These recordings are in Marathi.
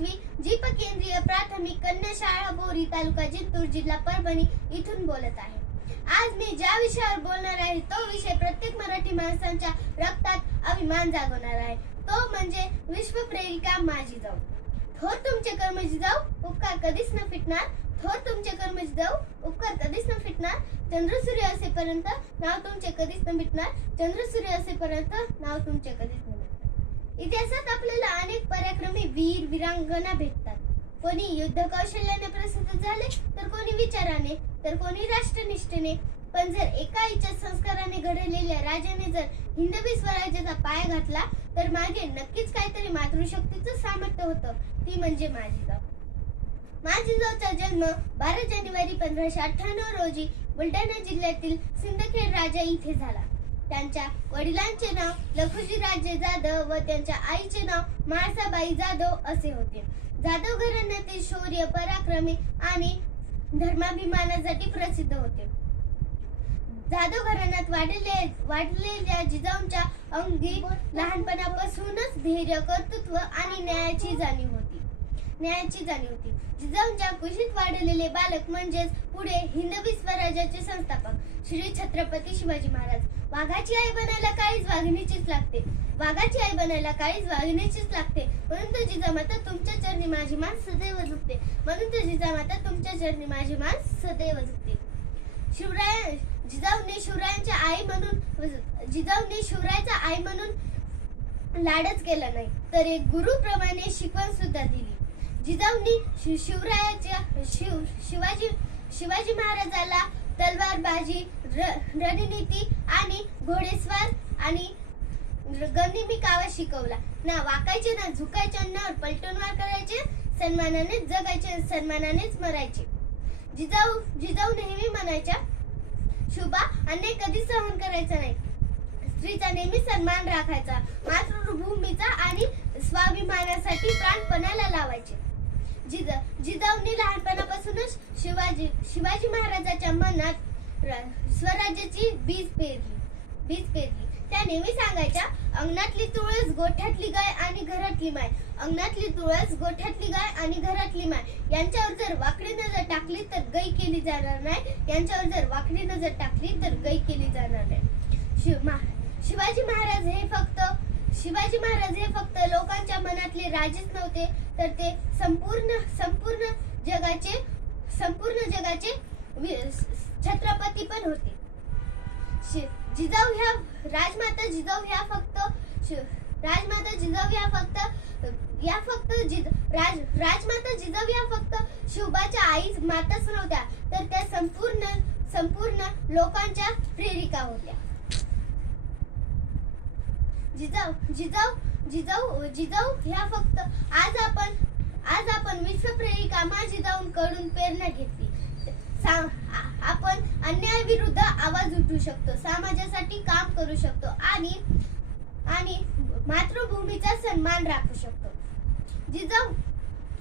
पाचवी जीप केंद्रीय प्राथमिक कन्या शाळा बोरी तालुका जिंतूर जिल्हा परभणी इथून बोलत आहे आज मी ज्या विषयावर बोलणार आहे तो विषय प्रत्येक मराठी माणसांच्या रक्तात अभिमान जागवणार आहे तो म्हणजे विश्वप्रेरिका माझी जाऊ थोर तुमचे कर्मजी जाऊ उपकार कधीच न फिटणार थोर तुमचे कर्मजी जाऊ उपकार कधीच न फिटणार चंद्र सूर्य असेपर्यंत नाव तुमचे कधीच न मिटणार चंद्र सूर्य असेपर्यंत नाव तुमचे कधीच न इतिहासात आपल्याला अनेक पराक्रमी वीर वीरांगना भेटतात कोणी युद्ध कौशल्याने प्रसिद्ध झाले तर कोणी विचाराने तर कोणी राष्ट्रनिष्ठेने पण जर एका इच्छा संस्काराने घडलेल्या राजाने जर हिंदवी स्वराज्याचा पाय घातला तर मागे नक्कीच काहीतरी मातृशक्तीचं सामर्थ्य होतं ती म्हणजे माझीगाव माझीगावचा जन्म बारा जानेवारी पंधराशे अठ्ठ्याण्णव रोजी बुलढाणा जिल्ह्यातील सिंदखेड राजा इथे झाला त्यांच्या वडिलांचे नाव लखुजीराजे जाधव व त्यांच्या आईचे नाव मासाबाई जाधव असे होते जाधव घराण्यातील शौर्य पराक्रमी आणि धर्माभिमानासाठी प्रसिद्ध होते जाधव घराण्यात वाढले वाढलेल्या जिजाऊंच्या अंगी लहानपणापासूनच धैर्य कर्तृत्व आणि न्यायाची जाणीव होती न्यायाची जाणीव होती जिजाऊंच्या कुशीत वाढलेले बालक म्हणजेच पुढे हिंदवी स्वराज्याचे संस्थापक श्री छत्रपती शिवाजी महाराज वाघाची आई बनायला काळीच वाघिणीचीच लागते वाघाची आई बनायला काळीच वाघिणीचीच लागते म्हणून तर जिजामाता तुमच्या चरणी माझी मान सदैव झुकते म्हणून तर जिजामाता तुमच्या चरणी माझी मान सदैव झुकते शिवराय जिजाऊने शिवरायांच्या आई म्हणून जिजाऊने शिवरायाचा आई म्हणून लाडच केला नाही तर एक गुरुप्रमाणे शिकवण सुद्धा दिली जिजाऊंनी शिवरायाच्या शिव शिवाजी शिवाजी महाराजाला तलवारबाजी रणनीती आणि घोडेस्वार आणि गनिमी कावा शिकवला ना वाकायचे ना झुकायचे ना पलटून करायचे सन्मानानेच जगायचे सन्मानानेच मरायचे जिजाऊ जिजाऊ नेहमी म्हणायच्या शुभा अन्याय कधी सहन करायचा नाही स्त्रीचा नेहमी सन्मान राखायचा मातृभूमीचा आणि स्वाभिमानासाठी प्राणपणाला लावायचे जिजा जिजाऊंनी लहानपणापासूनच शिवाजी शिवाजी महाराजाच्या मनात स्वराज्याची बीज पेरली बीज पेरली त्या नेहमी सांगायच्या अंगणातली तुळस गोठ्यातली गाय आणि घरातली माय अंगणातली तुळस गोठ्यातली गाय आणि घरातली माय यांच्यावर जर वाकडी नजर टाकली तर गई केली जाणार नाही यांच्यावर जर वाकडी नजर टाकली तर गई केली जाणार नाही शिव महा शिवाजी महाराज हे फक्त शिवाजी महाराज हे फक्त राजेच नव्हते तर ते संपूर्ण संपूर्ण जगाचे संपूर्ण जगाचे छत्रपती पण होते जिजाऊ ह्या राजमाता जिजाऊ ह्या फक्त राजमाता जिजाऊ ह्या फक्त या फक्त जिज राज राजमाता जिजाऊ या फक्त शिवबाच्या आई माताच नव्हत्या तर त्या संपूर्ण संपूर्ण लोकांच्या प्रेरिका होत्या जिजाऊ जिजाऊ जिजाऊ जिजाऊ ह्या फक्त आज आपण आज आपण विश्वप्रेरिका माझी जाऊन कडून प्रेरणा घेतली आपण आपण अन्यायाविरुद्ध आवाज उठू शकतो समाजासाठी काम करू शकतो आणि आणि मातृभूमीचा सन्मान राखू शकतो जिजाऊ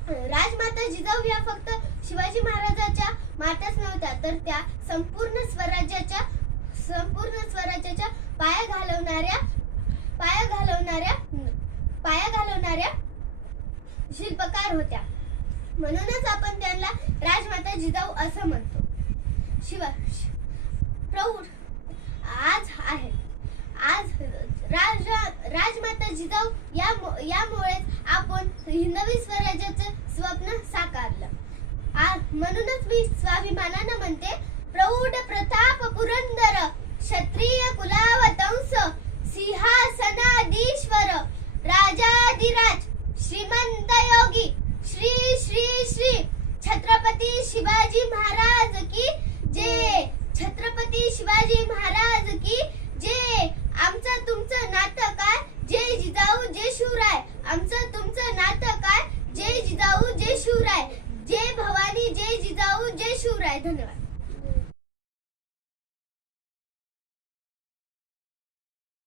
राजमाता जिजाऊ ह्या फक्त शिवाजी महाराजाच्या माताच नव्हत्या तर त्या संपूर्ण स्वराज्याच्या संपूर्ण स्वराज्याच्या पाया घालवणाऱ्या करणाऱ्या शिल्पकार होत्या म्हणूनच आपण त्यांना राजमाता जिजाऊ असं म्हणतो शिवाय प्रौढ आज आहे आज राज राजमाता जिजाऊ या यामुळेच आपण हिंदवी स्वराज्याचं स्वप्न साकारलं आज म्हणूनच मी स्वाभिमानानं म्हणते प्रौढ प्रताप पुरंदर क्षत्रिय कविराज श्रीमंत योगी श्री श्री श्री छत्रपती शिवाजी महाराज की जय छत्रपती शिवाजी महाराज की जय आमचं तुमचं नातं काय जय जिजाऊ जय शिवराय आमचं तुमचं नातं काय जय जिजाऊ जय शिवराय जय भवानी जय जिजाऊ जय शिवराय धन्यवाद